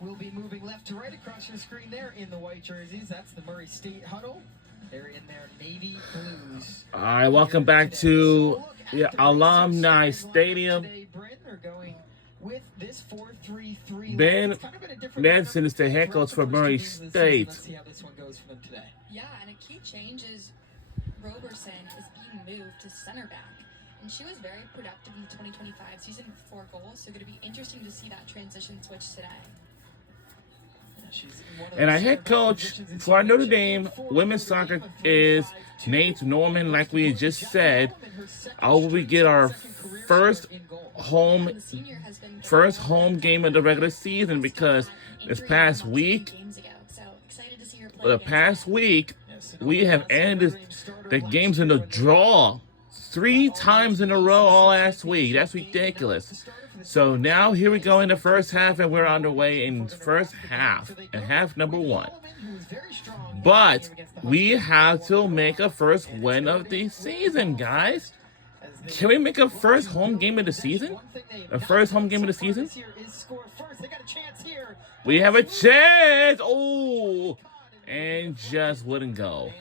will be moving left to right across your screen there in the white jerseys. That's the Murray State huddle. They're in their navy blues. All right, welcome back to the Alumni Stadium. Ben Manson is the head coach for Murray State. Let's see how this one goes for them today. Yeah, and a key change is Roberson is being moved to center back. And she was very productive in the 2025 season with 4 goals, so going to be interesting to see that transition switch today. And our head coach for our Notre Dame women's soccer is Nate Norman, like we had just said. We get our first home game of the regular season, because the past week we have ended the games in a draw 3 times in a row all last week. That's ridiculous. So now here we go in the first half, and we're underway in first half, and half number 1. But we have to make a first win of the season, guys. Can we make a first home game of the season? A first home game of the season? We have a chance. Oh, and just wouldn't go.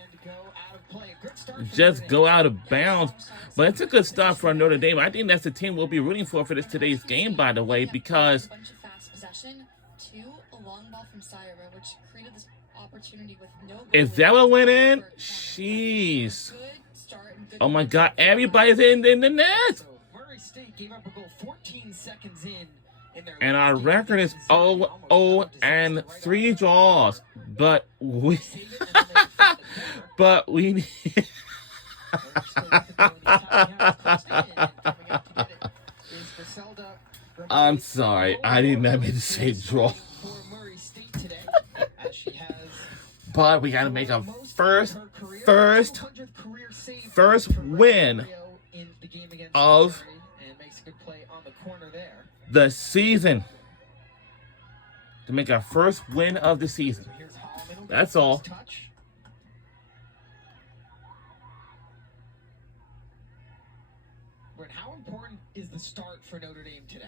Just go out of bounds. But it's a good start for Notre Dame. I think that's the team we'll be rooting for this today's game, by the way, because if that would went in, jeez. Oh my God, everybody's in the net. And our record is 0-0 and 3 draws. But we I'm sorry, I did not mean to say draw. But we gotta make a first win of the season. To make our first win of the season. That's all. How important is the start for Notre Dame today?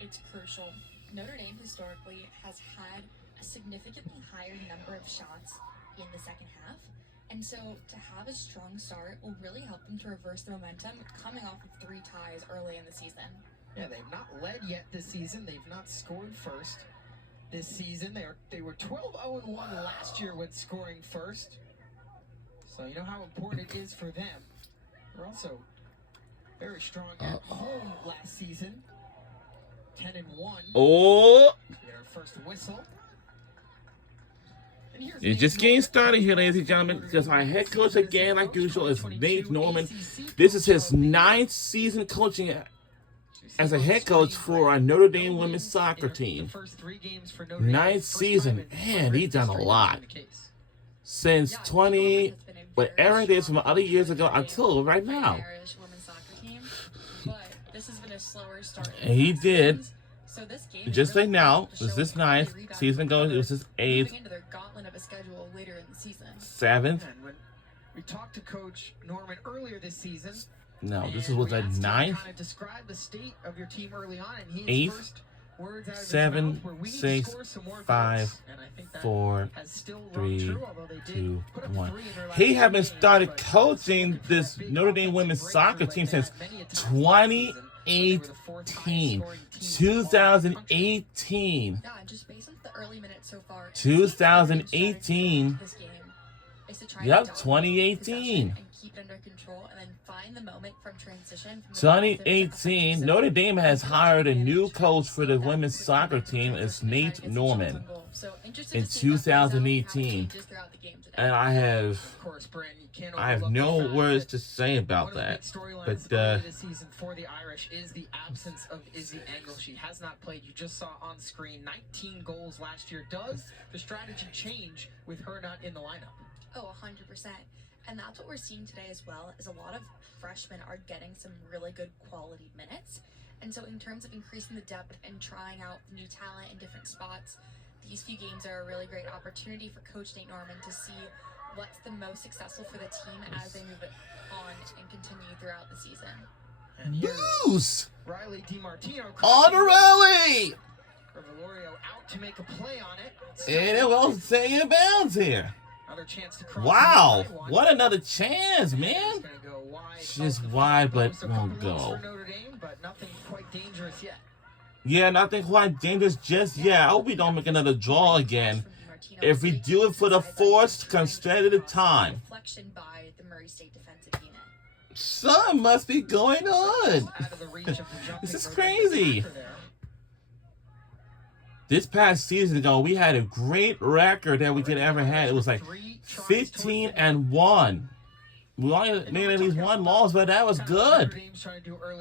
It's crucial. Notre Dame historically has had a significantly higher number of shots in the second half. And so to have a strong start will really help them to reverse the momentum coming off of 3 ties early in the season. Yeah, they've not led yet this season. They've not scored first this season. They were 12-0-1 last year when scoring first. So you know how important it is for them. They're also very strong at home last season. 10-1. Oh! Get our first whistle. It's just getting started here, ladies and gentlemen, because my head coach, again, like usual, is Nate Norman. This is his 9th season coaching as a head coach for our Notre Dame women's soccer team. 9th season. Man, he's done a lot. Since whatever it is from other years ago until right now. And he did. Just like now, it was this 9th season ago. It was his 8th, 7th. We talked to Coach Norman earlier this season. No, this was like 9th, 8th, 7, 6, 5, 4, 3, 2, 1. He haven't started coaching this Notre Dame women's soccer team since 2018. 2018. 2018. Yep, 2018. 2018, Notre Dame has hired a new coach for the women's soccer team. It's Nate Norman in 2018. And I have no words to say about that. But this season for the Irish is the absence of Izzy Engel. She has not played. You just saw on screen 19 goals last year. Does the strategy change with her not in the lineup? Oh, 100%. And that's what we're seeing today as well, is a lot of freshmen are getting some really good quality minutes. And so in terms of increasing the depth and trying out new talent in different spots, these few games are a really great opportunity for Coach Nate Norman to see what's the most successful for the team as they move it on and continue throughout the season. Boost! Riley DiMartino on the rally! Revelorio out to make a play on it. And it will stay in bounds here. Another chance to cross. Wow, what another chance, man. It's gonna go wide. Just wide, but So won't couple go. for Notre Dame, but nothing quite dangerous yet. Yeah, nothing quite dangerous just yet. I hope we don't make another draw again. If we do it for the forced consecutive time. Reflection by the Murray State defensive unit. Something must be going on. Out of the reach of the This is jumping crazy. attacker there. This past season ago, we had a great record that we could ever had. It was like 15-1. We only made at least one loss, but that was good.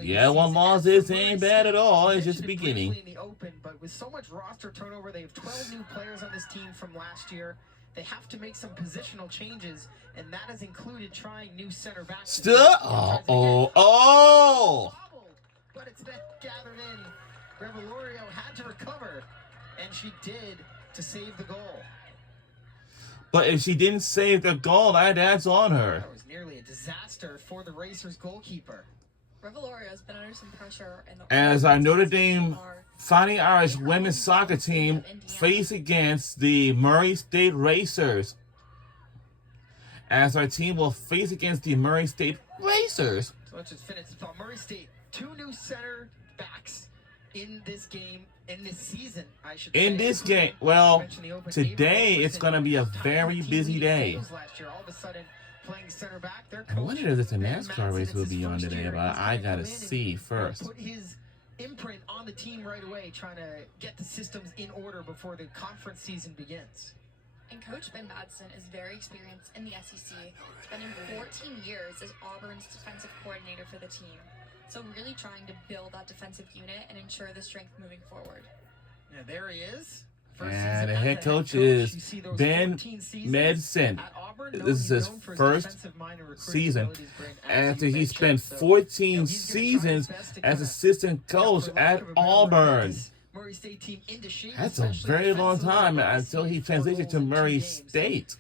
Yeah, one loss is ain't bad at all. It's just the beginning. In the open, but with so much roster turnover, they have 12 new players on this team from last year. They have to make some positional changes, and that has included trying new center backs. Still, oh! But it's then gathered in. Revelorio had to recover, and she did to save the goal. But if she didn't save the goal, that's on her. That was nearly a disaster for the Racers goalkeeper. Revelorio has been under some pressure in the As our Notre Dame Fighting Irish women's soccer team face against the Murray State Racers. As our team will face against the Murray State Racers. So let's just finish the thought. Murray State, 2 new center backs in this game, in this season, I should say. In this game, well, today it's going to be a very busy day. All of a sudden, playing center back, their I coach, wonder if this Ben NASCAR race Madsen, will it's be his on first today, year. but He's I gonna got come to in see and first. put his imprint on the team right away, trying to get the systems in order before the conference season begins. And Coach Ben Madsen is very experienced in the SEC, spending 14 years as Auburn's defensive coordinator for the team. So really trying to build that defensive unit and ensure the strength moving forward. Yeah, there he is. And the head coach is Ben Madsen. This is his first season after he spent 14 seasons as assistant coach at Auburn. That's a very long time until he transitioned to Murray State.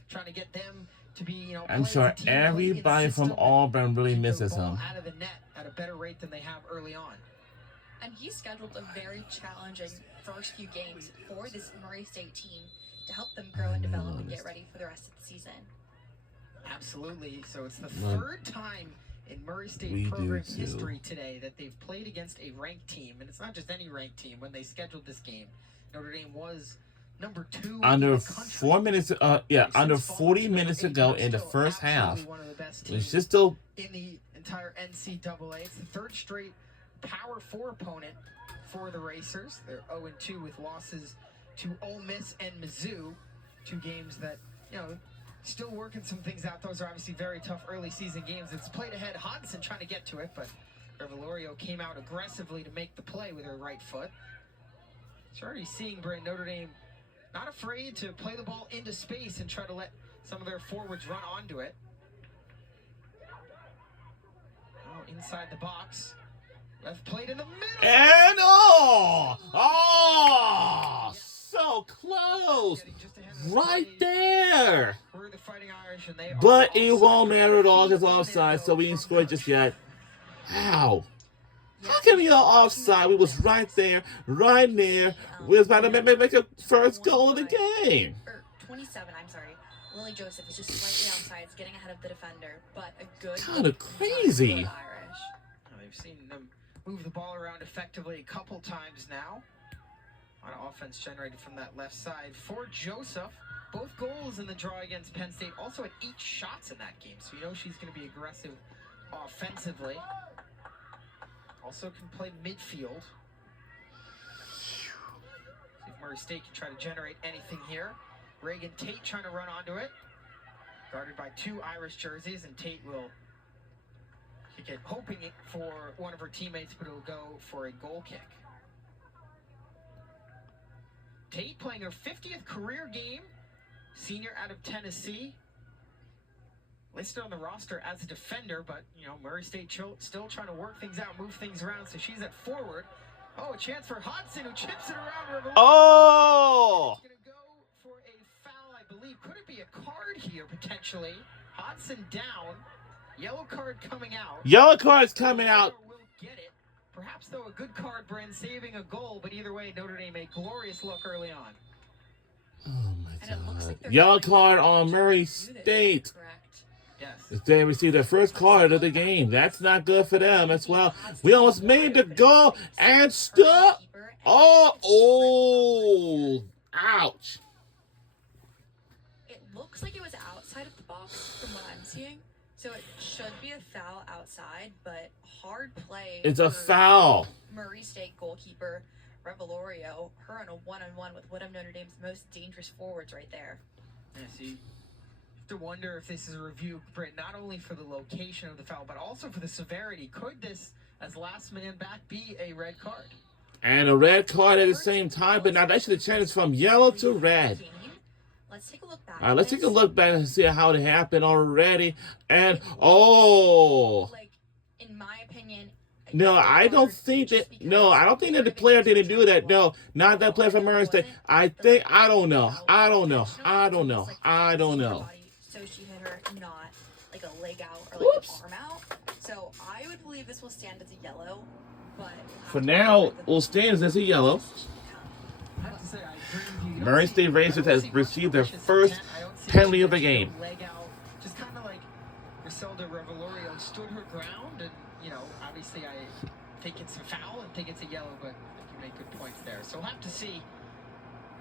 I'm sure everybody from Auburn really misses him. At a better rate than they have early on. And he scheduled a very challenging first few games for this Murray State team to help them grow and develop and get ready for the rest of the season. Absolutely. So it's the third time in Murray State program history today that they've played against a ranked team. And it's not just any ranked team. When they scheduled this game, Notre Dame was number 2 under 4 minutes, under 40 minutes ago in the first half. It's just still in the entire NCAA. It's the third straight Power 4 opponent for the Racers. They're 0-2 with losses to Ole Miss and Mizzou. 2 games that, still working some things out. Those are obviously very tough early season games. It's played ahead. Hodgson trying to get to it, but Revelorio came out aggressively to make the play with her right foot. It's already seeing Notre Dame not afraid to play the ball into space and try to let some of their forwards run onto it. Inside the box. Left plate in the middle. And so close. Right there. We're the Fighting Irish, and they but it won't matter at all because offside, so we didn't score just yet. How? How can we go offside? We was right there, right there. We was about to make a first goal of the game. 27, I'm sorry. Lily Joseph is just slightly outside, getting ahead of the defender, but a good kind of crazy. Irish. We've seen them move the ball around effectively a couple times now. A lot of offense generated from that left side for Joseph. Both goals in the draw against Penn State. Also had 8 shots in that game, so she's going to be aggressive offensively. Also can play midfield. See if Murray State can try to generate anything here. Reagan Tate trying to run onto it. Guarded by 2 Irish jerseys, and Tate will kick it, hoping it for one of her teammates, but it'll go for a goal kick. Tate playing her 50th career game, senior out of Tennessee. Listed on the roster as a defender, but, Murray State still trying to work things out, move things around, so she's at forward. Oh, a chance for Hodgson, who chips it around. Oh! Going to go for a foul, I believe. Could it be a card here, potentially? Hodgson down. Yellow card coming out. Yellow card's coming out. Will get it, Perhaps, though, a good card, Bryn, saving a goal, but either way, Notre Dame a glorious look early on. Oh, my And it looks God. like they're Yellow trying card to on Murray State. correct. Yes. They received their first card of the game. That's not good for them as well. We almost made the goal and stop. Oh, ouch. It looks like it was outside of the box from what I'm seeing. So it should be a foul outside, but hard play. It's a for foul. Murray State goalkeeper Revelorio, her on a one-on-one with one of Notre Dame's most dangerous forwards right there. Yeah, see, you have to wonder if this is a review, Britt, not only for the location of the foul, but also for the severity. Could this, as last man back, be a red card? And a red card at the same time, but now that should have changed from yellow to red. Let's take a look back. All right, let's take a look back and see how it happened already. And, oh. Like, in my opinion, No, I don't think that. No, I don't think that the player didn't do that. No, not that player from Murray State. I don't know. I don't know. So she hit her not like a leg out or like Whoops. an arm out. So I would believe this will stand as a yellow, but For now, will stand as a yellow. I have to say, I agree with you. Murray State Racers has received their first penalty of the game. Leg out, just kind of like Griselda Revelorio stood her ground, and obviously I think it's a foul and think it's a yellow, but I think you make good points there. So we'll have to see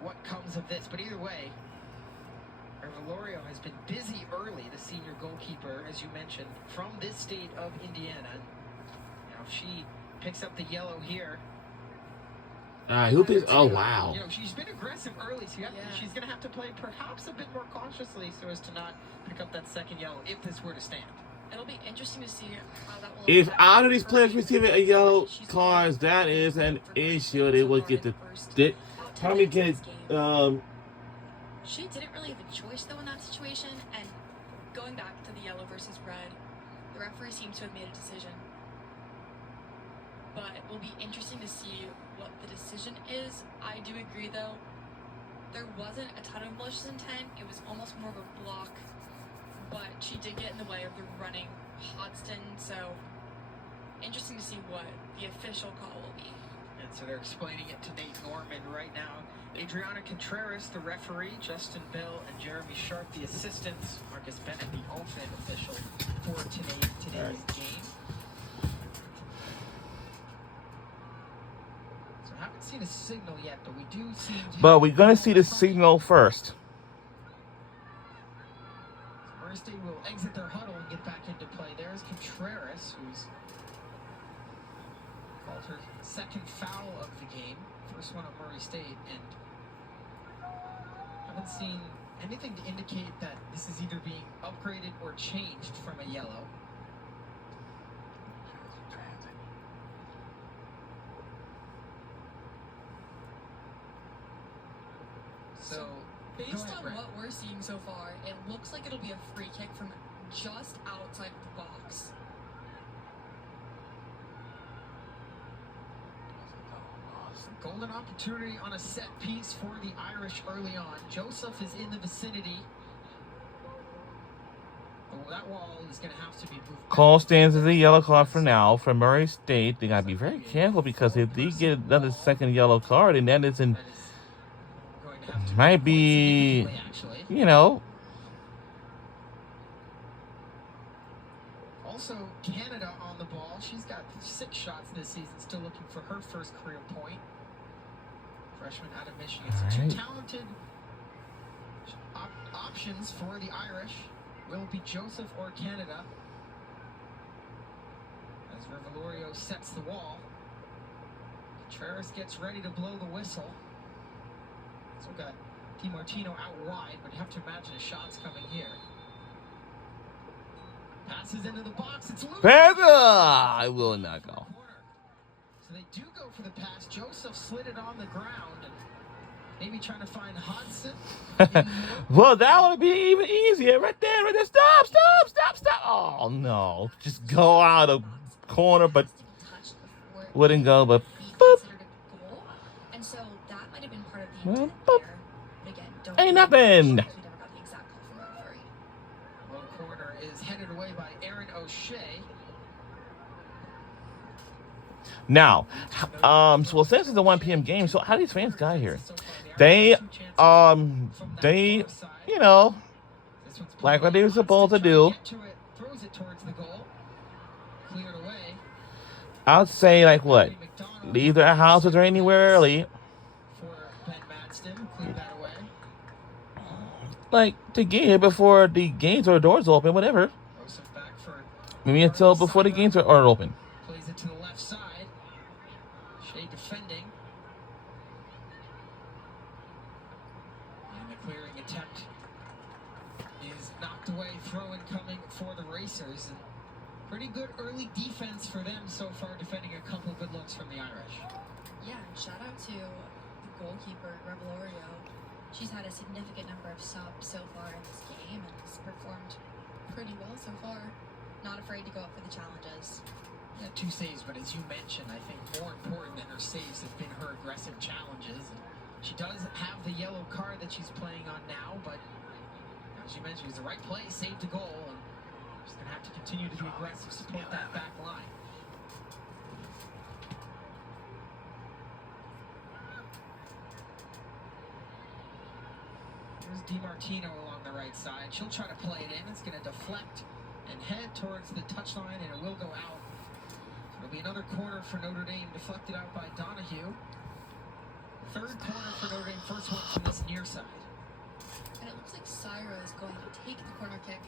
what comes of this. But either way, Revelorio has been busy early, the senior goalkeeper, as you mentioned, from this state of Indiana. If she picks up the yellow here. Who picks? Oh, wow. She's been aggressive early, so she's going to have to play perhaps a bit more cautiously so as to not pick up that second yellow if this were to stand. It'll be interesting to see how that will. If out of these players receiving a yellow card, that is an issue. They will get probably get She didn't really have a choice though in that situation, and going back to the yellow versus red, the referee seems to have made a decision. But it will be interesting to see what the decision is. I do agree though, there wasn't a ton of malicious intent. It was almost more of a block, but she did get in the way of the running Hodgson, so interesting to see what the official call will be. And so they're explaining it to Nate Norman right now. Adriana Contreras, the referee, Justin Bell and Jeremy Sharp, the assistants, Marcus Bennett, the alternate official for today's game. So I haven't seen a signal yet, but we do see. But we're going to see the signal first. Murray State will exit their huddle and get back into play. There's Contreras, who's called her second foul of the game. First one on Murray State, and haven't seen anything to indicate that this is either being upgraded or changed from a yellow. So, based go ahead, on Brett. what we're seeing so far, it looks like it'll be a free kick from just outside of the box. Golden opportunity on a set piece for the Irish early on. Joseph is in the vicinity. Oh, that wall is going to have to be moved back. Call stands as a yellow card for now for Murray State. They got to be very careful because if they get another second yellow card, and that isn't, That is going to have to might be, significantly, actually. you know, Also, Canada on the ball. She's got 6 shots this season, still looking for her first career point. Freshman out of Michigan. So All two right. talented options for the Irish. Will it be Joseph or Canada? As Revelorio sets the wall. Contreras gets ready to blow the whistle. So we've got DiMartino out wide, but you have to imagine a shot's coming here. Passes into the box. It's loose. Panther! I will not go. So they do go for the pass. Joseph slid it on the ground and maybe trying to find Hodgson. Well, that would be even easier right there. Right there. Stop. Oh, no. Just go out of corner, but wouldn't go, but boop. And so that might have been part of the Well, intent boop. there. But again, don't Ain't know, nothing. because we never got the exact call from the referee. Low corner is headed away by Aaron O'Shea. Now, so since it's a 1 p.m. game, so how do these fans got here? They, you know, like what they were supposed to do. I'd say, like, what? Leave their houses or anywhere early. Like, to get here before the gates or doors open, whatever. Maybe until before the gates are open. Plays it to the left side. Shea defending. And the clearing attempt is knocked away. Throw-in coming for the Racers. And pretty good early defense for them so far, defending a couple of good looks from the Irish. Yeah, and shout out to the goalkeeper, Revelorio. She's had a significant number of subs so far in this game and has performed pretty well so far. Not afraid to go up for the challenges. Yeah, 2 saves, but as you mentioned, I think more important than her saves have been her aggressive challenges. And she does have the yellow card that she's playing on now, but as you mentioned, it's the right play, saved a goal, and she's going to have to continue to be aggressive, support that back line. Here's DiMartino along the right side. She'll try to play it in. It's going to deflect and head towards the touchline, and it will go out. It'll be another corner for Notre Dame, deflected out by Donahue. Third corner for Notre Dame, first one from this near side. And it looks like Syra is going to take the corner kick.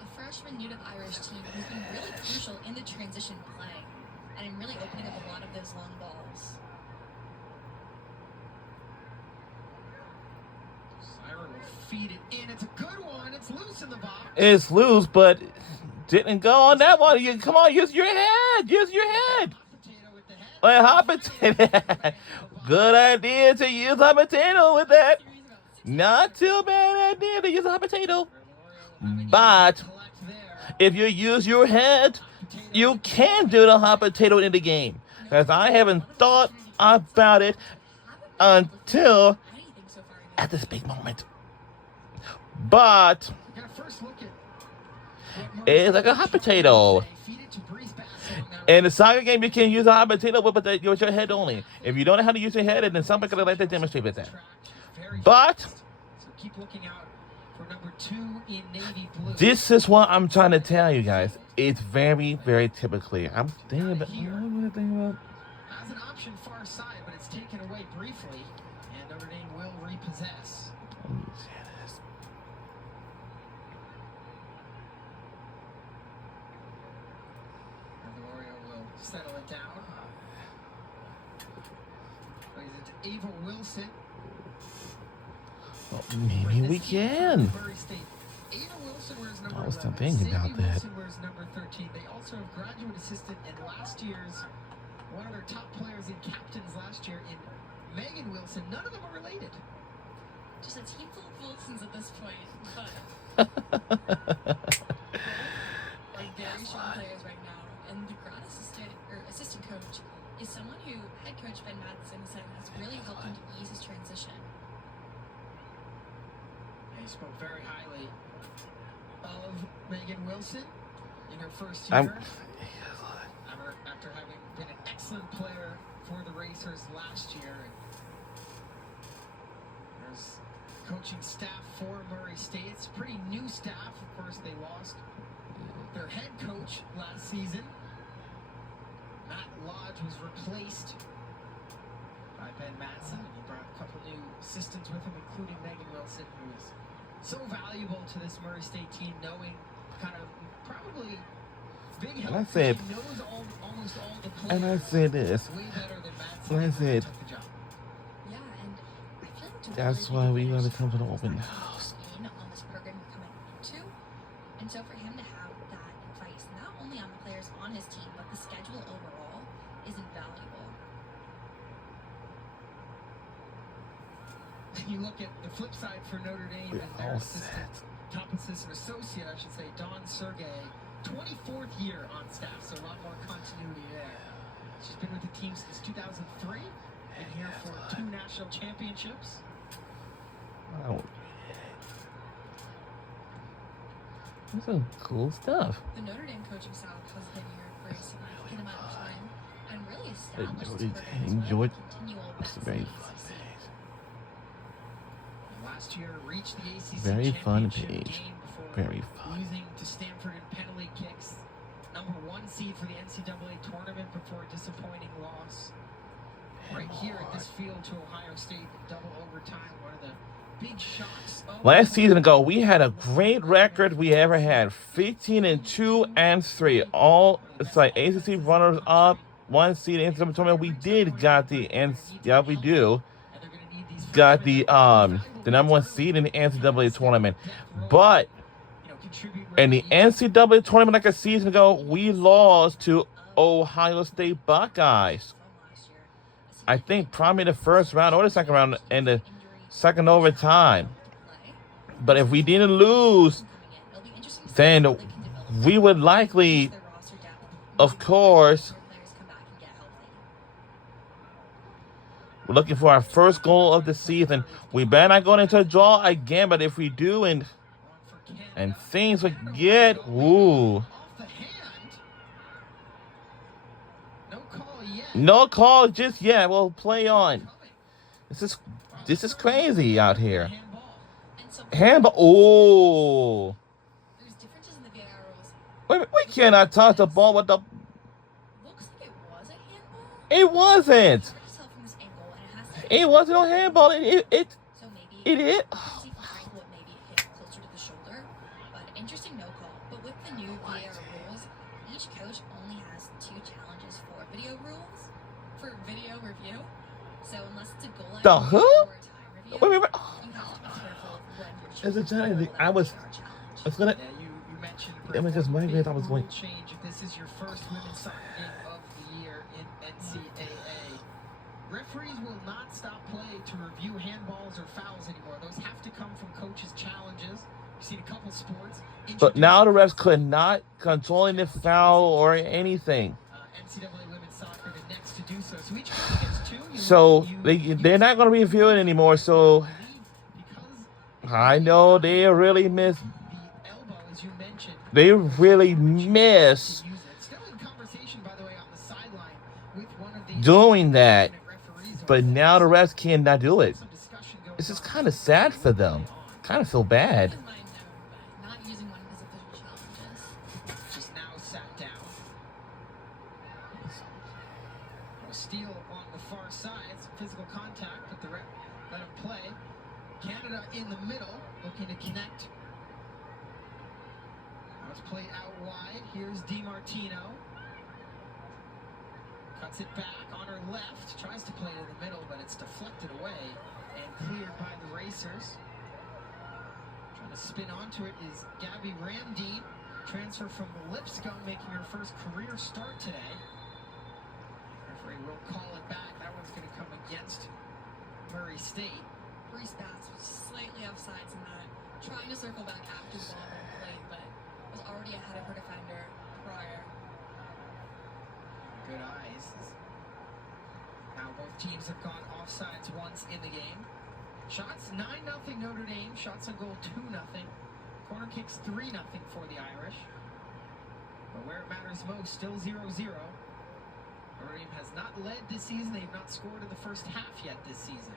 A freshman new to the Irish team who's been really crucial in the transition play. And I'm really opening up a lot of those long balls. Syra will feed it in. It's a good one. It's loose in the box. It's loose, but didn't go on that one. Come on, use your head. Use your head. A hot potato. Good idea to use a hot potato with that. Not too bad idea to use a hot potato. But if you use your head, you can do the hot potato in the game. Because I haven't thought about it until at this big moment. But it's like a hot potato. In the soccer game, you can use a hot potato with your head only. If you don't know how to use your head, then somebody's going to like to demonstrate with that. But this is what I'm trying to tell you guys. It's very, very typically. I'm thinking about. As an option far side, but it's taken away briefly, and Notre Dame will repossess. Settle it down. Plays it to Ava Wilson. Well, maybe we can. Ava Wilson wears number I was 11. thinking about Sadie that. Wilson wears number 13. They also have graduate assistant and last year's one of their top players and captains last year in Megan Wilson. None of them are related. Just a team full of Wilsons at this point. But like very strong players right now. And the grad assistant coach is someone who head coach Ben Madsen said has really helped him to ease his transition. He spoke very highly of Megan Wilson in her first year. After having been an excellent player for the Racers last year. There's coaching staff for Murray State. It's pretty new staff. Of course, they lost their head coach last season. Matt Lodge was replaced by Ben Madsen, and he brought a couple new assistants with him, including Megan Wilson, who is so valuable to this Murray State team, knowing kind of probably big help. And I said, he knows almost all the players. and I said this. Way better than Madsen. And I said, Yeah, and I feel like that's why we gotta come to the open house. On this program you're coming into, and so for him to have that advice, not only on the players on his team, but the schedule overall, is invaluable. You look at the flip side for Notre Dame and their top assistant associate, I should say, Dawn Sergey, 24th year on staff, so a lot more continuity there. She's been with the team since 2003, been here for 2 national championships. Oh. That's some cool stuff. The Notre Dame coaching staff has been here for a significant amount of time, and and really established Notre its program as Dame, one Georgia. of the continual It's best very in the fun ACC. page. Last year reached the ACC Very fun championship page. game before Very fun. losing to Stanford in penalty kicks. #1 seed for the NCAA tournament before a disappointing loss. Right here at this field to Ohio State in double overtime, one of the big shocks of Last season ago, we had a great record we ever had. 15-2 and 3. All it's like ACC runners up, 1 seed in the tournament. We did got the yeah, we do. Got the #1 seed in the NCAA tournament. But in the NCAA tournament like a season ago, we lost to Ohio State Buckeyes. I think probably the first round or the second round in the second overtime. But if we didn't lose, then we would likely, of course, we're looking for our first goal of the season. We better not go into a draw again, but if we do and things would get, ooh. No call just yet. We'll play on. This is crazy out here. Handball. Oh. There's differences in the VAR rules. We cannot touch the ball with the. Looks like it was a handball. It wasn't. It's hard to tell from this angle, and it has to. It wasn't a handball. So maybe It. you can see from the angle it maybe hit closer to the shoulder, but interesting no call. But with the new VAR rules, each coach only has 2 challenges for video review. So unless it's a goal line The who? or a time review, Wait. you have to be careful of when you're As a choosing giant, the goal I line was for a challenge. gonna. You mentioned It was just money. I was going. rule change if this is your first women's soccer game of the year in NCAA. Referees will not stop play to review handballs or fouls anymore. Those have to come from coaches' challenges. You've seen a couple sports. But now the refs could not controlling the foul or anything. NCAA women's soccer the next to do so. So each coach gets 2. So they're not going to review it anymore. So I know they really miss. The elbow, as you mentioned. They really miss Still in conversation, by the way, on the sideline with one of the doing that. referees. But now the refs cannot do it. Some discussion goes This is on. kind of sad for them. Kind of feel bad. Keep in mind, though, not using one of his official challenges. Just now sat down. Steele on the far side, some physical contact, but the ref let him play. Canada in the middle, looking to connect. Now it's played out wide. Here's DiMartino. Cuts it back on her left. Tries to play it in the middle, but it's deflected away and cleared by the racers. Trying to spin onto it is Gabby Ramdeen. Transfer from Lipscomb, making her first career start today. Referee will call it back. That one's going to come against Murray State. Reese Batts was slightly offsides in that, trying to circle back after the ball had been played, but was already ahead of her defender prior. Good eyes. Now both teams have gone offsides once in the game. Shots 9-0 Notre Dame. Shots on goal 2-0. Corner kicks 3-0 for the Irish. But where it matters most, still 0-0. Notre Dame has not led this season. They have not scored in the first half yet this season.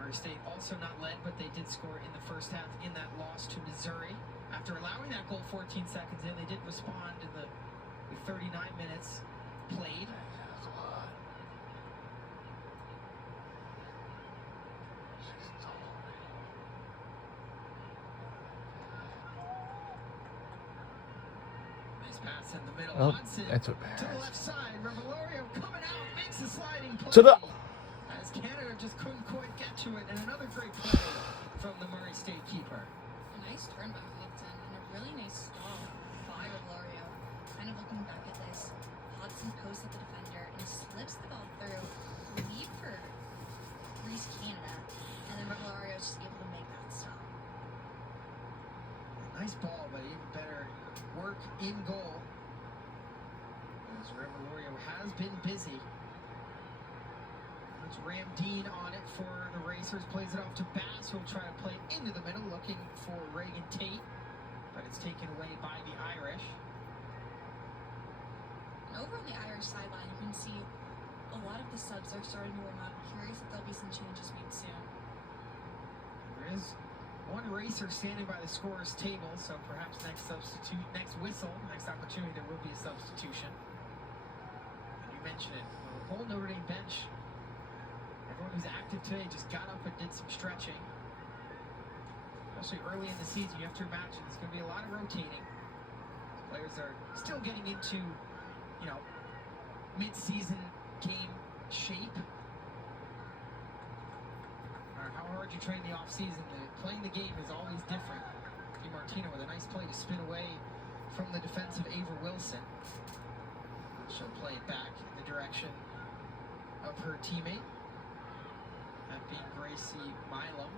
Murray State also not led, but they did score in the first half in that loss to Missouri. After allowing that goal 14 seconds in, they did respond in the 39 minutes played. Nice pass in the middle. Oh, Hudson that's a to the pass. left side. Revelorio coming out, makes a sliding play. To the. As Canada just couldn't quite get to it, and another great play from the Murray State keeper. A nice turn by Hudson and a really nice stop by Revelorio. Kind of looking back at this, Hudson posts at the defender and slips the ball through, lead for Greece Canada, and then Revelorio is just able to make that stop. Nice ball, but even better work in goal. As Revelorio has been busy. There's Ramdeen on it for the Racers. Plays it off to Bass, who'll try to play into the middle, looking for Reagan Tate. But it's taken away by the Irish. Over on the Irish sideline, you can see a lot of the subs are starting to warm up. Curious if there'll be some changes made soon. There is one racer standing by the scorer's table, so perhaps next whistle, next opportunity, there will be a substitution. And you mentioned it, the whole Notre Dame bench, everyone who's active today just got up and did some stretching. Especially early in the season, you have to imagine there's going to be a lot of rotating. Players are still getting into, mid-season game shape. No matter how hard you train the off-season, playing the game is always different. DiMartino with a nice play to spin away from the defensive Ava Wilson. She'll play it back in the direction of her teammate, that being Gracie Milam.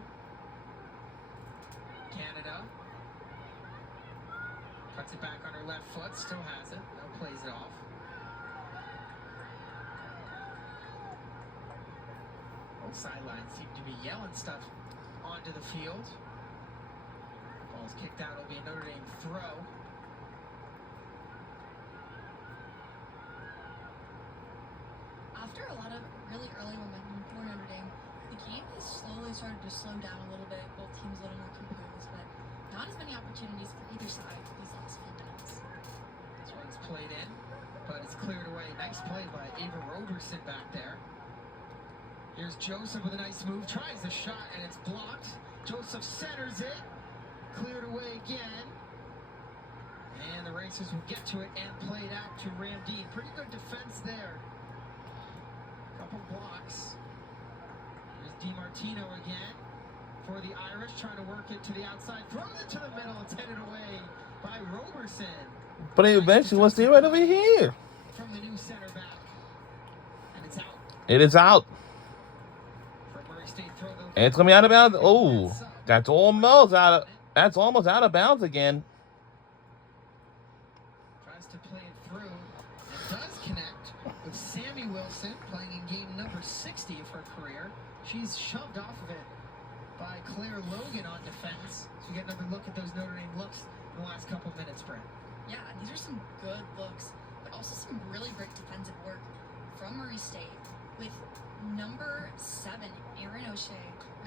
Canada cuts it back on her left foot, still has it, now plays it off. Both sidelines seem to be yelling stuff onto the field. Ball's kicked out, it'll be a Notre Dame throw. After a lot of really early momentum for Notre Dame, the game has slowly started to slow down a little bit, both teams a little more composed, but not as many opportunities for either side these last few minutes. This one's played in, but it's cleared away. Nice play by Ava Roberson back there. Here's Joseph with a nice move, tries the shot, and it's blocked. Joseph centers it, cleared away again. And the Racers will get to it and play it out to Ramdeen. Pretty good defense there. Couple blocks. Here's DiMartino again for the Irish, trying to work it to the outside. Throws it to the middle. It's headed away by Roberson. But he eventually wants to stay right over here. From the new center back. And it's out. It is out. For Murray State throw, though. And it's going to be out of bounds. Oh, that's almost out of bounds again. Tries to play it through. And does connect with Sammy Wilson, playing in game number 60 of her career. She's shoved off of it by Claire Logan on defense. So we get another look at those Notre Dame looks in the last couple minutes, Brent. Yeah, these are some good looks, but also some really great defensive work from Murray State, with number 7, Erin O'Shea,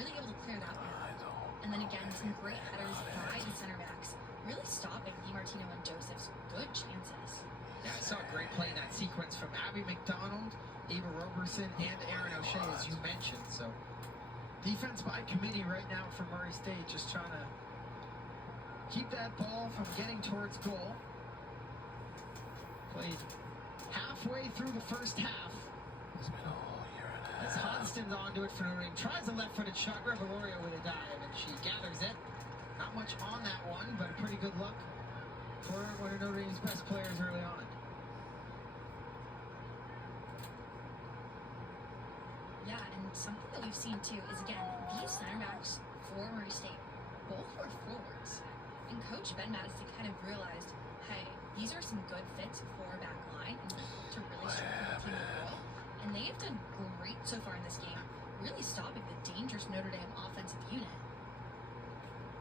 really able to clear that one. And then again, some great headers by the center backs, really stopping DiMartino and Joseph's good chances. Yeah, I saw a great play in that sequence from Abby McDonald, Ava Roberson, and Erin O'Shea, as you mentioned. So defense by committee right now for Murray State, just trying to keep that ball from getting towards goal. Played halfway through the first half. As Hodgson's onto it for Notre Dame. Tries a left-footed shot. Revelorio with a dive, and she gathers it. Not much on that one, but a pretty good look for one of Notre Dame's best players early on. Yeah, and something that we've seen too is, again, these center backs for Murray State, both were forwards. And Coach Ben Madison kind of realized, hey, these are some good fits for our back line to really strengthen the team overall. And they have done great so far in this game, really stopping the dangerous Notre Dame offensive unit.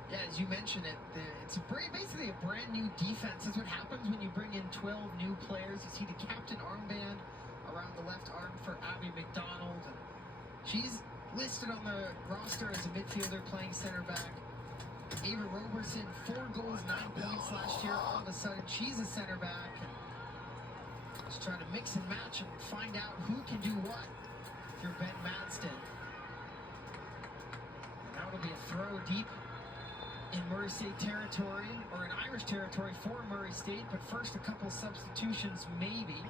Yeah, as you mentioned it, it's basically a brand new defense. That's what happens when you bring in 12 new players. You see the captain armband around the left arm for Abby McDonald. And she's listed on the roster as a midfielder playing center back. Ava Roberson, 4 goals, 9 points last year. All of a sudden, she's a center back. Just trying to mix and match and find out who can do what if you're Ben Madston. And now it'll be a throw deep in Murray State territory, or in Irish territory for Murray State, but first a couple substitutions maybe.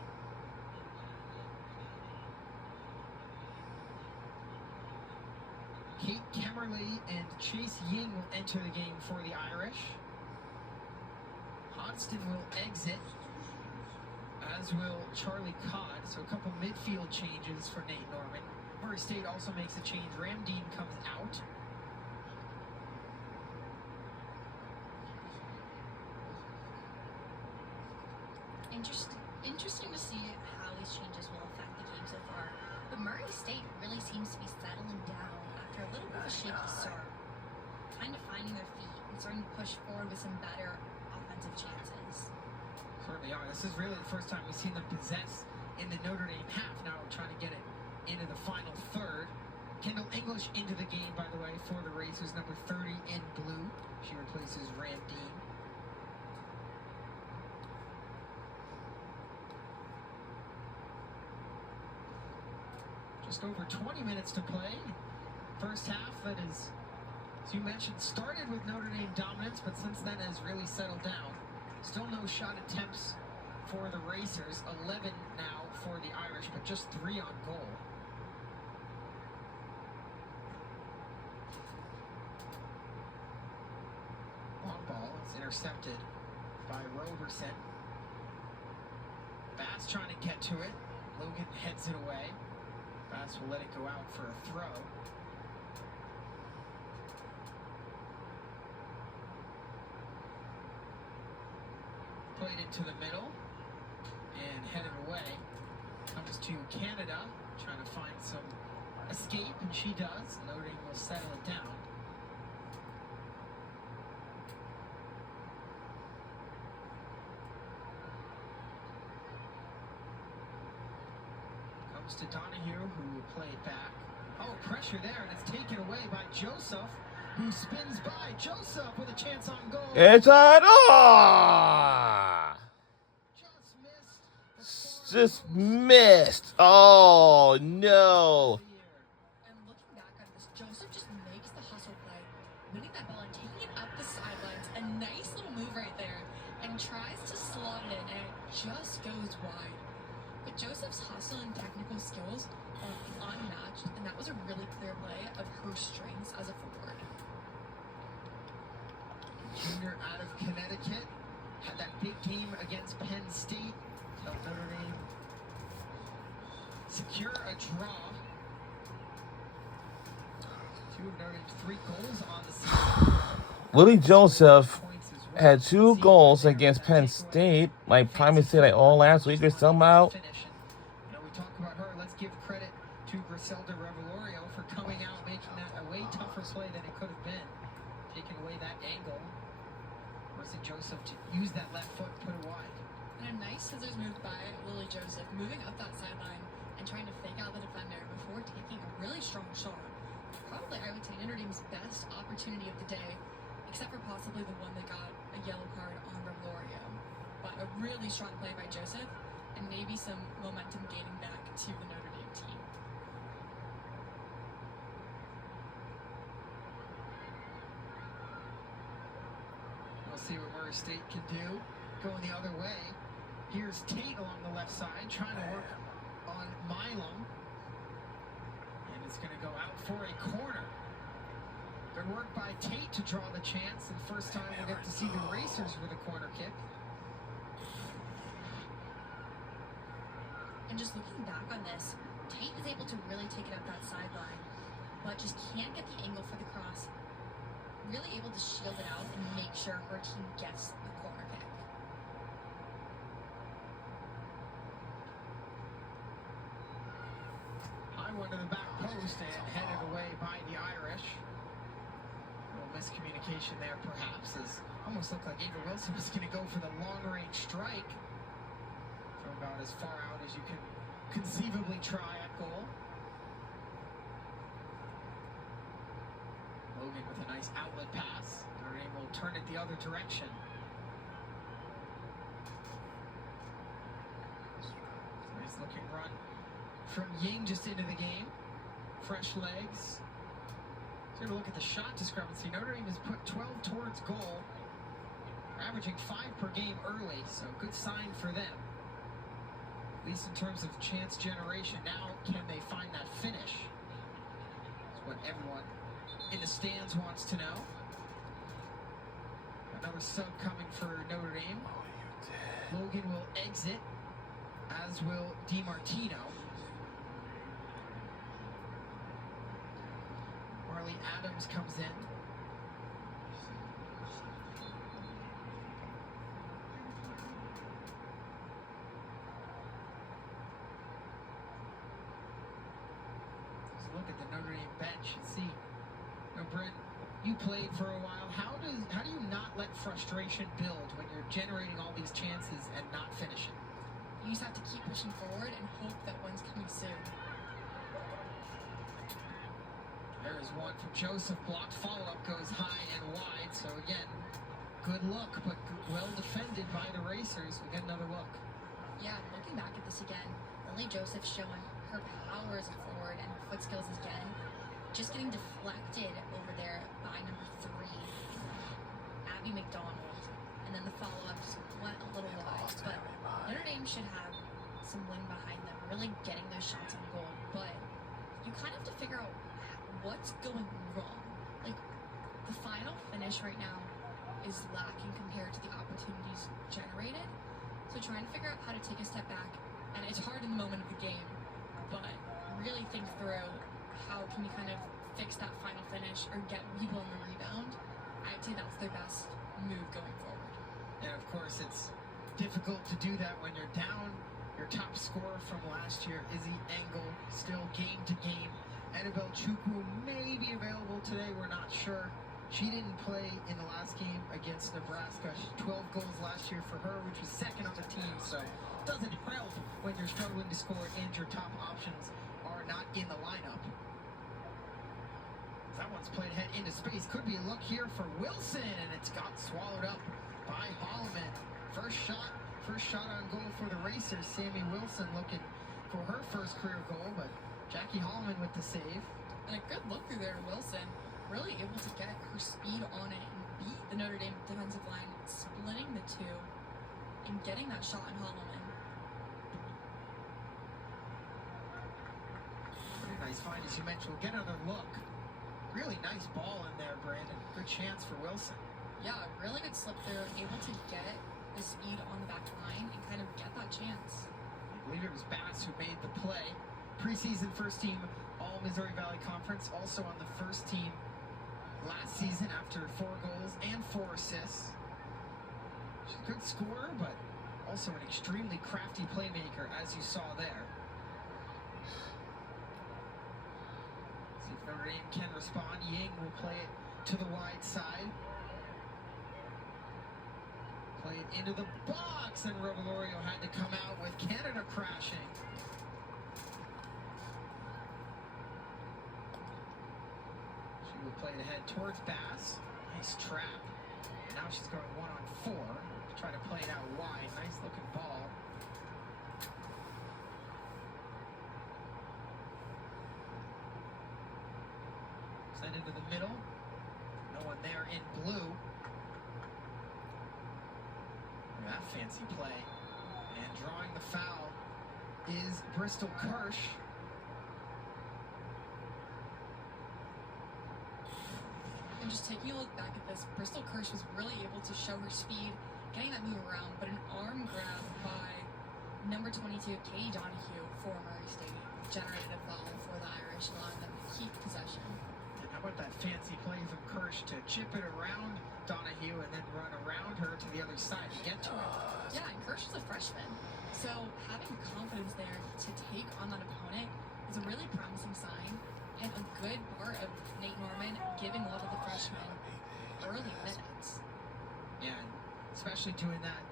Kate Kemmerly and Chase Ying will enter the game for the Irish. Hodgston will exit, as will Charlie Codd. So a couple midfield changes for Nate Norman. Murray State also makes a change. Ramdeen comes out. Interesting to see how these changes will affect the game so far. But Murray State really seems to be settling down after a little bit of a shaky start, kind of finding their feet and starting to push forward with some better offensive chances. So Certainly are. This is really the first time we've seen them possess in the Notre Dame half. Now we're trying to get it into the final third. Kendall English into the game, by the way, for the Racers, number 30 in blue. She replaces Randine. Just over 20 minutes to play. First half that is, as you mentioned, started with Notre Dame dominance, but since then has really settled down. Still no shot attempts for the Racers. 11 now for the Irish, but just 3 on goal. Long ball is intercepted by Roberson. Bass trying to get to it. Logan heads it away. Bass will let it go out for a throw. Played into the middle and headed away. Comes to Canada, trying to find some escape, and she does. Notre Dame will settle it down. Comes to Donahue, who will play it back. Oh, pressure there, and it's taken away by Joseph, who spins by. Joseph with a chance on goal. It's an just missed. Oh no. And looking back on this, Joseph just makes the hustle play, winning that ball and taking it up the sidelines. A nice little move right there, and tries to slot it in, and it just goes wide. But Joseph's hustle and technical skills are unmatched, and that was a really clear play of her strengths as a forward. Junior out of Connecticut, had that big game against Penn State. Helped Notre Dame secure a draw. 2 of Notre Dame's 3 goals on the season. Willie Joseph had 2 goals against Penn State, like Primary State, like all last week or somehow. You know, we talk about her. Let's give credit to Griselda Revelorio for coming out, making that a way tougher play than it could have been. Taking away that angle. Forcing Joseph to use that left foot, put it wide. And a nice scissors move by Lily Joseph, moving up that sideline and trying to fake out the defender before taking a really strong shot. Probably, I would say, Notre Dame's best opportunity of the day, except for possibly the one that got a yellow card on Revelorio. But a really strong play by Joseph, and maybe some momentum gaining back to the Notre Dame team. We'll see what Murray State can do. Going the other way. Here's Tate along the left side, trying to work on Milam. And it's going to go out for a corner. Good work by Tate to draw the chance. And first time we'll get to see the Racers with a corner kick. And just looking back on this, Tate is able to really take it up that sideline, but just can't get the angle for the cross. Really able to shield it out and make sure her team gets the corner kick. High one to the back post and headed away by the Irish. A little miscommunication there perhaps, as almost looked like Ava Wilson was going to go for the long-range strike. From about as far out as you can conceivably try at goal. Logan with a nice outlet pass. Notre Dame will turn it the other direction. Nice looking run from Ying just into the game. Fresh legs. So to look at the shot discrepancy. Notre Dame has put 12 towards goal, averaging 5 per game early, so good sign for them. At least in terms of chance generation. Now, can they find that finish? That's what everyone in the stands wants to know. Another sub coming for Notre Dame. Logan will exit, as will DiMartino. Marley Adams comes in. Let's look at the Notre Dame bench and see. Brent You played for a while. How do you not let frustration build when you're generating all these chances and not finishing? You just have to keep pushing forward and hope that one's coming soon. There is one from Joseph. Blocked follow-up goes high and wide. So again, good look, but well defended by the Racers. We get another look. Yeah, looking back at this again, Lily Joseph showing her power as a forward and her foot skills again. Just getting deflected over there by number 3, Abby McDonald. And then the follow-up just went a little wide. But Notre Dame should have some wing behind them, really getting those shots on goal. But you kind of have to figure out what's going wrong. Like, the final finish right now is lacking compared to the opportunities generated. So trying to figure out how to take a step back, and it's hard in the moment of the game, but really think through how can we kind of fix that final finish or get people on the rebound. I'd say that's their best move going forward. And of course, it's difficult to do that when you're down. Your top scorer from last year, Izzy Engel, still game to game. Annabelle Chukwu may be available today, we're not sure. She didn't play in the last game against Nebraska. 12 goals last year for her, which was second on the team, so it doesn't help when you're struggling to score and your top options are not in the lineup. That one's played ahead into space. Could be a look here for Wilson, and it's got swallowed up by Holloman. First shot on goal for the Racers. Sammy Wilson looking for her first career goal, but Jackie Holloman with the save. And a good look through there to Wilson. Really able to get her speed on it and beat the Notre Dame defensive line, splitting the two and getting that shot on Holloman. Pretty nice find, as you mentioned. We'll get another look. Really nice ball in there, Brandon. Good chance for Wilson. Yeah, really good slip through, able to get the speed on the back line and kind of get that chance. I believe it was Bass who made the play. Preseason first team All Missouri Valley Conference, also on the first team last season after 4 goals and 4 assists. She's a good scorer, but also an extremely crafty playmaker, as you saw there. See if Notre Dame can respond. Ying will play it to the wide side. Play it into the box, and Revolorio had to come out with Canada crashing. She will play it ahead towards Bass. Nice trap. Now she's going 1-on-4 to try to play it out wide. Nice looking ball. Send into the middle. No one there in blue. Look at that fancy play. And drawing the foul is Bristol Kirsch. And just taking a look back at this, Bristol Kirsch was really able to show her speed, getting that move around, but an arm grab by number 22, Katie Donahue for Murray State generated a foul for the Irish, allowing them to keep possession. And how about that fancy play from Kirsch to chip it around Donahue and then run around her to the other side to get to it? Yeah, and Kirsch was a freshman, so having confidence there to take on that opponent is a really promising sign, and a good part of Nate Norman giving a lot of the freshmen early minutes. Yeah, and especially doing that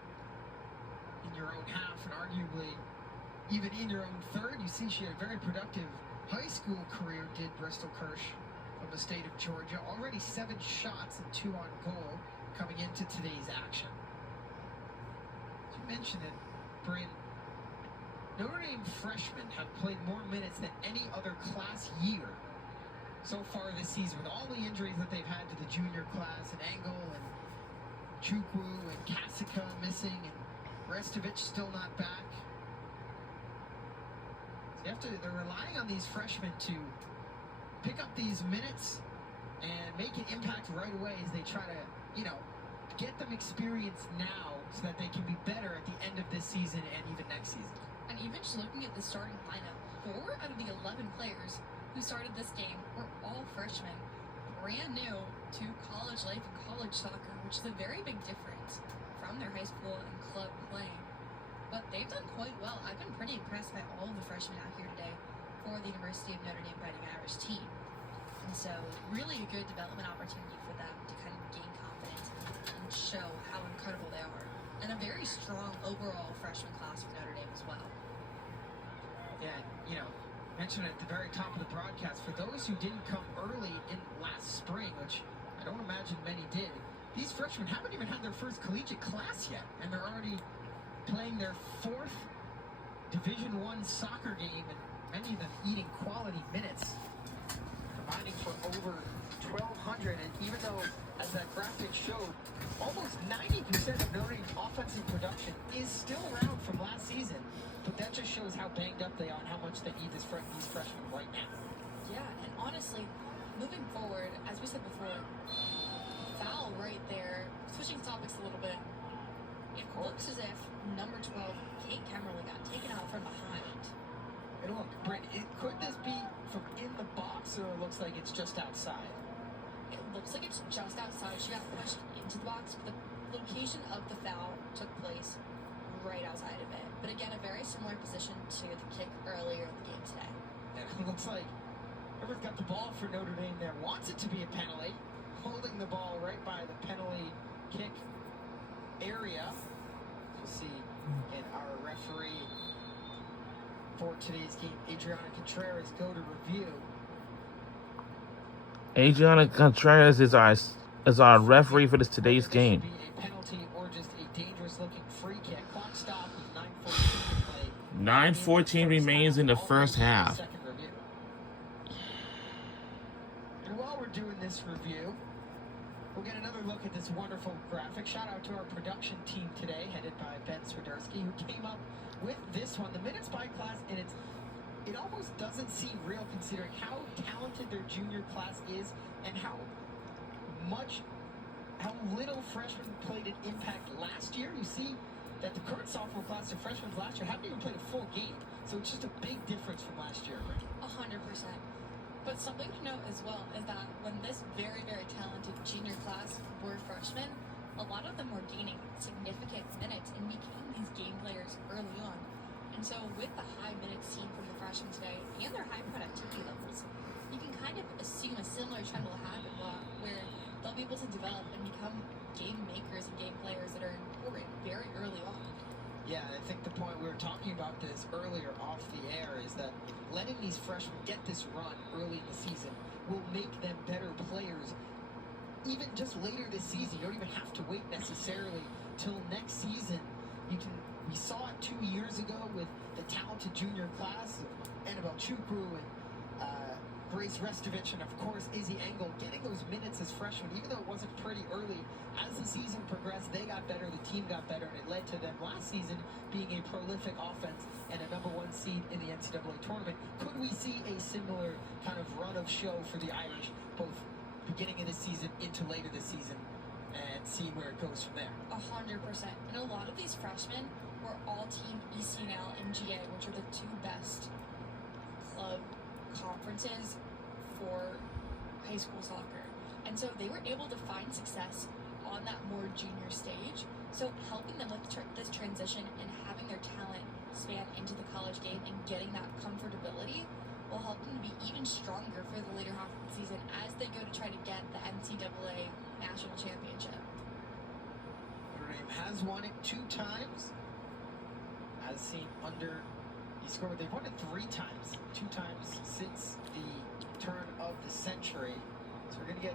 in your own half and arguably even in your own third. You see she had a very productive high school career, did Bristol Kirsch from the state of Georgia. Already 7 shots and 2 on goal coming into today's action. As you mentioned it, Bryn, Notre Dame freshmen have played more minutes than any other class year so far this season, with all the injuries that they've had to the junior class, and Engel and Chukwu and Kasika missing, and Restovich still not back. So they're relying on these freshmen to pick up these minutes and make an impact right away as they try to, get them experience now so that they can be better at the end of this season and even next season. And even just looking at the starting lineup, 4 out of the 11 players who started this game were all freshmen, brand new to college life and college soccer, which is a very big difference from their high school and club playing. But they've done quite well. I've been pretty impressed by all of the freshmen out here today for the University of Notre Dame Fighting Irish team. And so really a good development opportunity for them to kind of gain confidence and show how incredible they are. And a very strong overall freshman class for Notre Dame as well. Yeah, mentioned at the very top of the broadcast, for those who didn't come early in last spring, which I don't imagine many did, these freshmen haven't even had their first collegiate class yet, and they're already playing their 4th Division I soccer game, and many of them eating quality minutes, combining for over 1,200. And even though, as that graphic showed, almost 90% of Notre Dame's offensive production is still around from last season, but that just shows how banged up they are and how much they need these freshmen right now. Yeah, and honestly, moving forward, as we said before, foul right there. Switching topics a little bit, it looks as if number 12, Kate Kemmerly, got taken out from behind. And look, Brent, could this be from in the box, or it looks like it's just outside? It looks like it's just outside. She got pushed into the box. The location of the foul took place right outside of it. But again, a very similar position to the kick earlier in the game today. And it looks like whoever's got the ball for Notre Dame there wants it to be a penalty, holding the ball right by the penalty kick area. You'll see in our referee for today's game, Adriana Contreras, go to review. Adriana Contreras is our referee for today's game. Be a penalty or just a dangerous looking free kick. Clock stop with 9:14 to play. 9:14 remains in the first half. Second review. And while we're doing this review, we'll get another look at this wonderful graphic. Shout out to our production team today, headed by Ben Swiderski, who came up with this one. The minutes by class, and it almost doesn't seem real considering how talented their junior class is and how little freshmen played an impact last year. You see that the current sophomore class of freshmen last year haven't even played a full game. So it's just a big difference from last year, right? 100%. But something to note as well is that when this very, very talented junior class were freshmen, a lot of them were gaining significant minutes and became these game players early on. And so with the high minutes seen from the freshmen today and their high productivity levels, you can kind of assume a similar trend will happen where they'll be able to develop and become game makers and game players that are important very early on. Yeah, I think the point we were talking about this earlier off the air is that letting these freshmen get this run early in the season will make them better players even just later this season. You don't even have to wait necessarily till next season. We saw it 2 years ago with the talented junior class of Annabelle Chukwu and Grace Restovich and, of course, Izzy Engel getting those minutes as freshmen, even though it wasn't pretty early. As the season progressed, they got better, the team got better, and it led to them last season being a prolific offense and a #1 seed in the NCAA tournament. Could we see a similar kind of run of show for the Irish, both beginning of the season into later this season, and see where it goes from there? 100%. And a lot of these freshmen were all team ECNL and GA, which are the two best club conferences for high school soccer. And so they were able to find success on that more junior stage. So helping them with this transition and having their talent span into the college game and getting that comfortability will help them to be even stronger for the later half of the season as they go to try to get the NCAA National Championship. Notre Dame has won it 2 times. As seen under the score, they've won it 3 times. 2 times since the turn of the century. So we're gonna get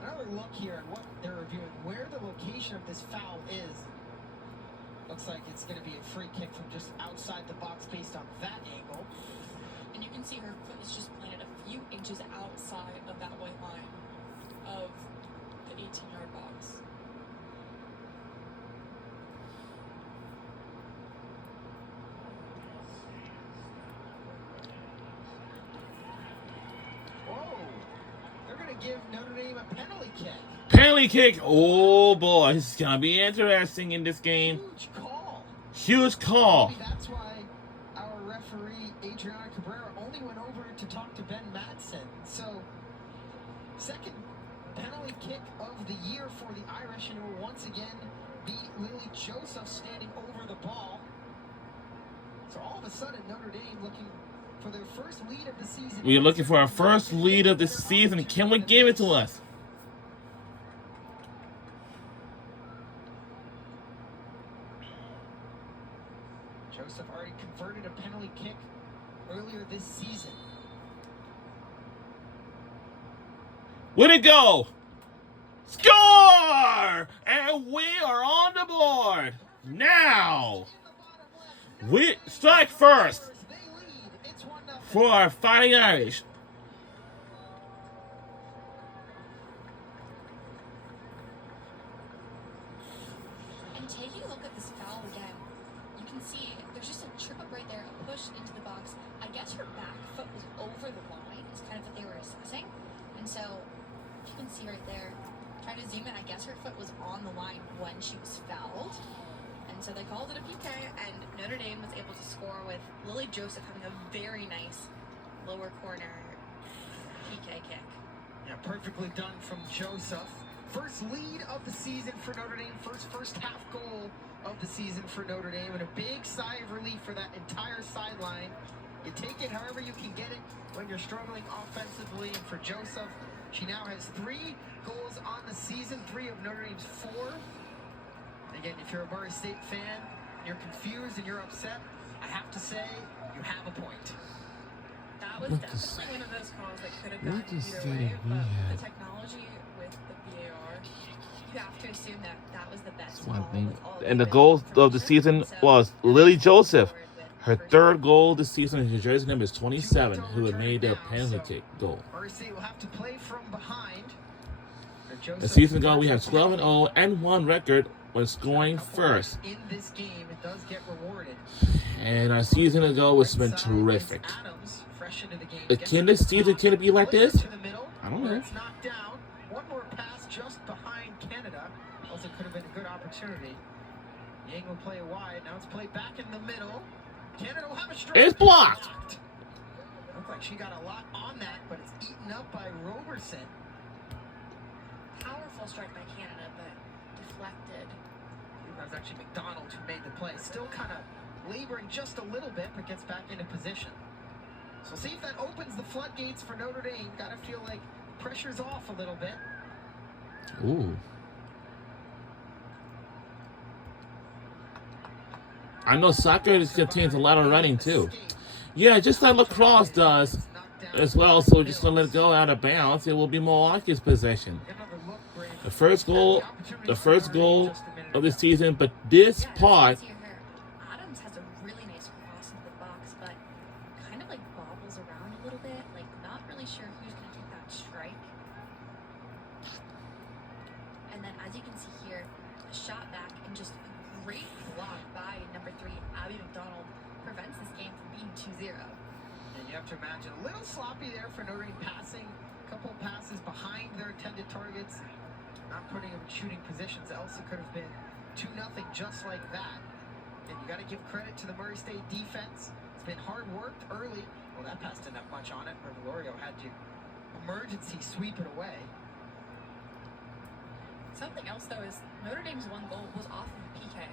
another look here at what they're reviewing, where the location of this foul is. Looks like it's gonna be a free kick from just outside the box based on that angle. And you can see her foot is just planted a few inches outside of that white line of the 18-yard box. Whoa! They're gonna give Notre Dame a penalty kick. Penalty kick. Oh boy, this is gonna be interesting in this game. Huge call. Huge call. Maybe that's why our referee, Adriana Cabrera, only went over to talk to Ben Madsen. So, second penalty kick of the year for the Irish, and it will once again be Lily Joseph standing over the ball. So all of a sudden, Notre Dame looking for their first lead of the season. We're looking for our first lead of the season. Can we give it to us? Joseph already converted a penalty kick earlier this season. Where'd it go? Score! And we are on the board. Now, we strike first for our Fighting Irish. And taking a look at this foul again, you can see there's just a trip up right there, a push into the box. I guess her back foot was over the line, is kind of what they were assessing. And so, you can see right there, trying to zoom in, I guess her foot was on the line when she was fouled. And so they called it a PK, and Notre Dame was able to score with Lily Joseph having a very nice lower corner PK kick. Yeah, perfectly done from Joseph. First lead of the season for Notre Dame. First half goal of the season for Notre Dame. And a big sigh of relief for that entire sideline. You take it however you can get it when you're struggling offensively. And for Joseph, she now has 3 goals on the season, 3 of Notre Dame's 4. Again, if you're a Murray State fan, and you're confused and you're upset, I have to say, you have a point. That was definitely one of those calls that could have gone either way, but the technology with the VAR, you have to assume that that was the best call. And the goal of the season was Lily Joseph. Her 3rd goal this season, and her jersey number is 27, who had made the penalty kick goal. Murray State will have to play from behind. The season ago, we have 12-0 and 1 record when scoring first. In this game, it does get rewarded. And our season ago has been terrific. Adams, fresh into the game. Can this season be like this? I don't know. It's knocked down. One more pass just behind Canada. Also could have been a good opportunity. Yang will play wide. Now it's played back in the middle. Canada will have a strike. It's blocked. Looked like she got a lot on that, but it's eaten up by Roberson. Powerful strike by Canada, but deflected. That was actually McDonald who made the play. Still kind of laboring just a little bit, but gets back into position. So see if that opens the floodgates for Notre Dame. Got to feel like pressure's off a little bit. Ooh. I know soccer contains a lot of running too. Yeah, just like lacrosse does as well. So just to let it go out of bounds, it will be Milwaukee's possession. The first goal of the season, but this part. Adams has a really nice cross into the box, but kind of like bobbles around a little bit, like not really sure who's going to take that strike. And then, as you can see here, a shot back and just a great block by number 3, Abby McDonald, prevents this game from being 2-0. And you have to imagine a little sloppy there for Notre Dame passing. A couple passes behind their intended targets. Not putting them in shooting positions, else it could have been 2-0 just like that. And you got to give credit to the Murray State defense. It's been hard worked early. Well, that pass didn't have much on it. Revelorio had to emergency sweep it away. Something else, though, is Notre Dame's 1 goal was off of a PK.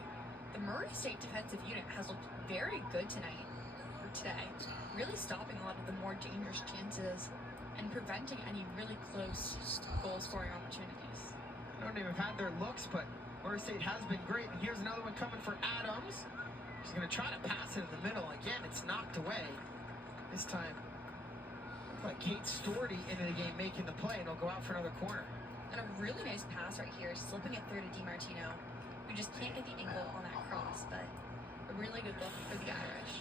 The Murray State defensive unit has looked very good tonight, or today, really stopping a lot of the more dangerous chances and preventing any really close goal-scoring opportunities. Notre Dame have had their looks, but Murray State has been great. And here's another one coming for Adams. She's going to try to pass it in the middle. Again, it's knocked away. This time, looks like Kate Storty into the game making the play, and it'll go out for another corner. And a really nice pass right here, slipping it through to DiMartino, who just can't get the angle on that cross, but a really good look for the Irish.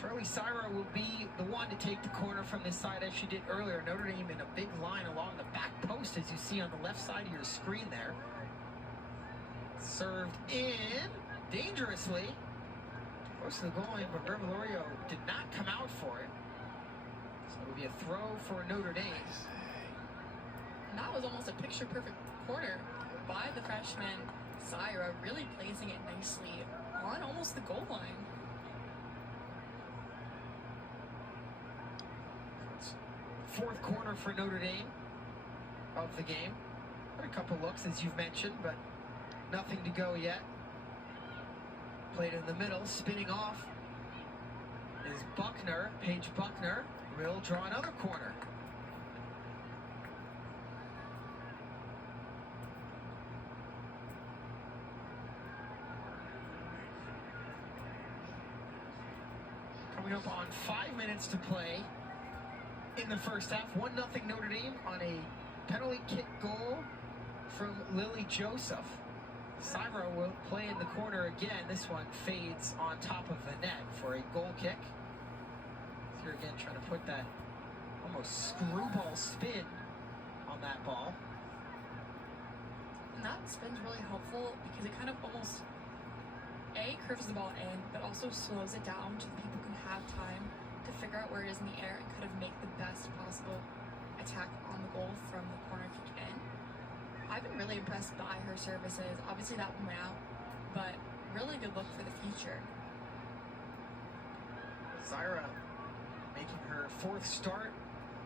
Charlie Syra will be the one to take the corner from this side as she did earlier. Notre Dame in a big line along the back post, as you see on the left side of your screen there. Served in dangerously. Close to the goal line, but Revelorio did not come out for it. So it'll be a throw for Notre Dame. And that was almost a picture-perfect corner by the freshman Syra, really placing it nicely on almost the goal line. Fourth corner for Notre Dame of the game. Had a couple looks, as you've mentioned, but nothing to go yet. Played in the middle, spinning off is Buckner, Paige Buckner, will draw another corner. Coming up on 5 minutes to play in the first half. 1-0 Notre Dame on a penalty kick goal from Lily Joseph. Syra will play in the corner again. This one fades on top of the net for a goal kick. Here again trying to put that almost screwball spin on that ball. And that spin's really helpful because it kind of almost curves the ball in, but also slows it down so people can have time to figure out where it is in the air and kind of make the best possible attack on the goal from the corner kick in. I've been really impressed by her services. Obviously that one went out, but really good look for the future. Syra making her 4th start,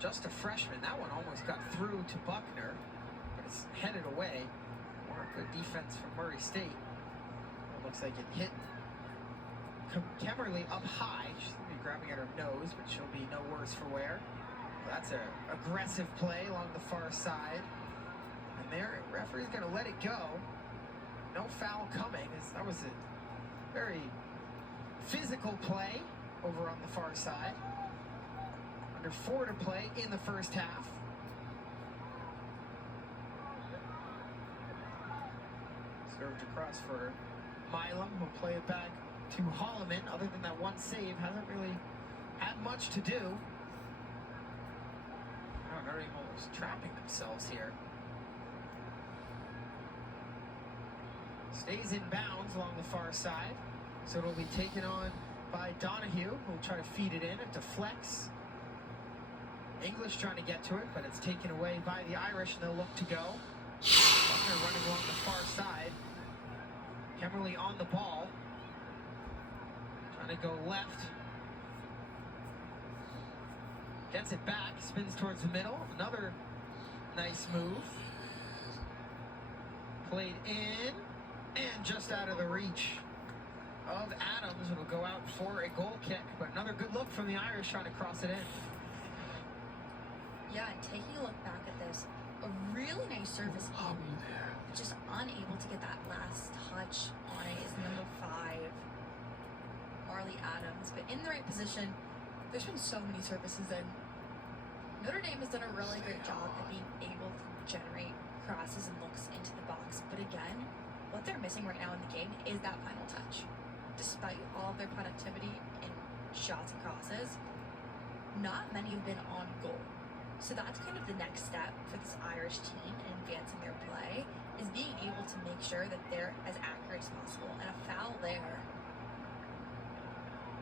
just a freshman. That one almost got through to Buckner, but it's headed away. More good defense from Murray State. It looks like it hit Kemmerly up high. She's going to be grabbing at her nose, but she'll be no worse for wear. Well, that's an aggressive play along the far side. And there, referee's going to let it go. No foul coming. That was a very physical play over on the far side. Under 4 to play in the first half. Served across for Milam, who'll play it back to Holloman. Other than that one save, hasn't really had much to do. Notre Dame almost trapping themselves here. Stays in bounds along the far side, so it'll be taken on by Donahue, who'll try to feed it in. It deflects. English trying to get to it, but it's taken away by the Irish, and they'll look to go. Buckner running along the far side. Kemmerly on the ball. Trying to go left. Gets it back, spins towards the middle. Another nice move. Played in, and just out of the reach of Adams. It'll go out for a goal kick, but another good look from the Irish trying to cross it in. Yeah, and taking a look back at this, a really nice service in, just unable to get that last touch on it is number 5, Marley Adams. But in the right position, there's been so many services in. Notre Dame has done a really great job at being able to generate crosses and looks into the box. But again, what they're missing right now in the game is that final touch. Despite all of their productivity in shots and crosses, not many have been on goal. So that's kind of the next step for this Irish team in advancing their play, is being able to make sure that they're as accurate as possible. And a foul there.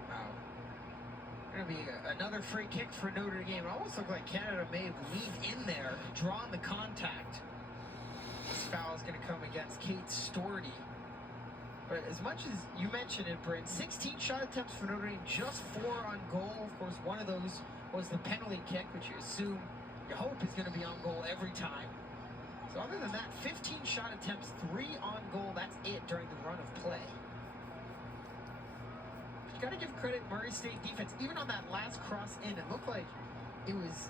Wow. Going to be another free kick for Notre Dame. It almost looked like Canada may have leaned in there, drawn the contact. This foul is going to come against Kate Storty. But as much as you mentioned it, Bryn, 16 shot attempts for Notre Dame, just 4 on goal. Of course, one of those was the penalty kick, which you hope is going to be on goal every time. So other than that, 15 shot attempts, 3 on goal. That's it during the run of play. You got to give credit Murray State defense. Even on that last cross in, it looked like it was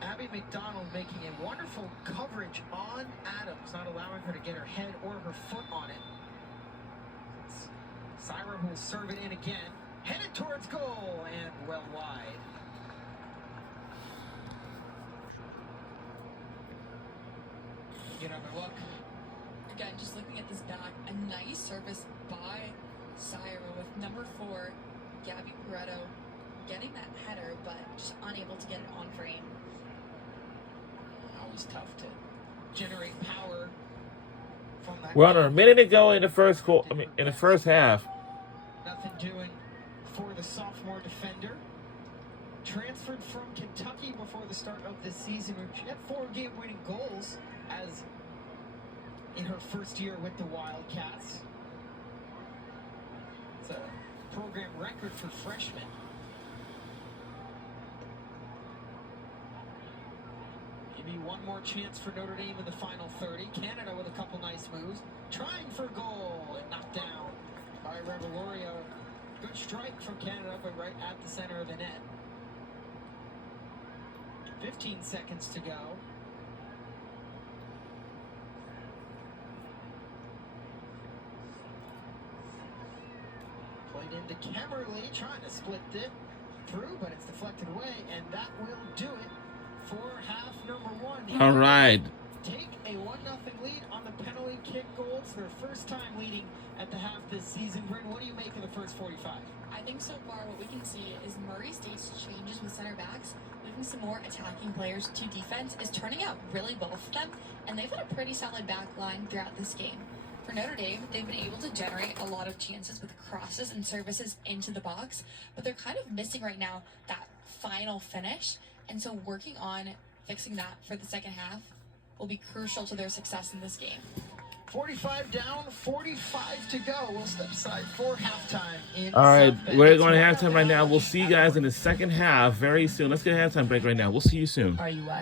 Abby McDonald making a wonderful coverage on Adams, not allowing her to get her head or her foot on it. Syra will serve it in again, headed towards goal, and well wide. Get another look. Again, just looking at this back, a nice service by Syra with number 4, Gabby Pareto, getting that header, but just unable to get it on frame. Always tough to generate power from that. We're under a minute to go in the first in the first half. Nothing doing for the sophomore defender. Transferred from Kentucky before the start of this season. She had 4 game-winning goals as in her first year with the Wildcats. It's a program record for freshmen. Maybe one more chance for Notre Dame in the final 30. Canada with a couple nice moves. Trying for goal and knocked down by Revelorio. Good strike from Canada, but right at the center of the net. 15 seconds to go. Played into Kemmerly, trying to split it through, but it's deflected away, and that will do it for half number one. All right. Take a 1-0 lead on the penalty kick goals. Their first time leading at the half this season. Bryn, what do you make of the first 45? I think so far what we can see is Murray State's changes with center backs, moving some more attacking players to defense, is turning out really well for them, and they've had a pretty solid back line throughout this game. For Notre Dame, they've been able to generate a lot of chances with crosses and services into the box, but they're kind of missing right now that final finish, and so working on fixing that for the second half will be crucial to their success in this game. 45 down, 45 to go. We'll step aside for halftime. All right, we're going to halftime right now. We'll see you guys in the second half very soon. Let's get a halftime break right now. We'll see you soon. Are you watching?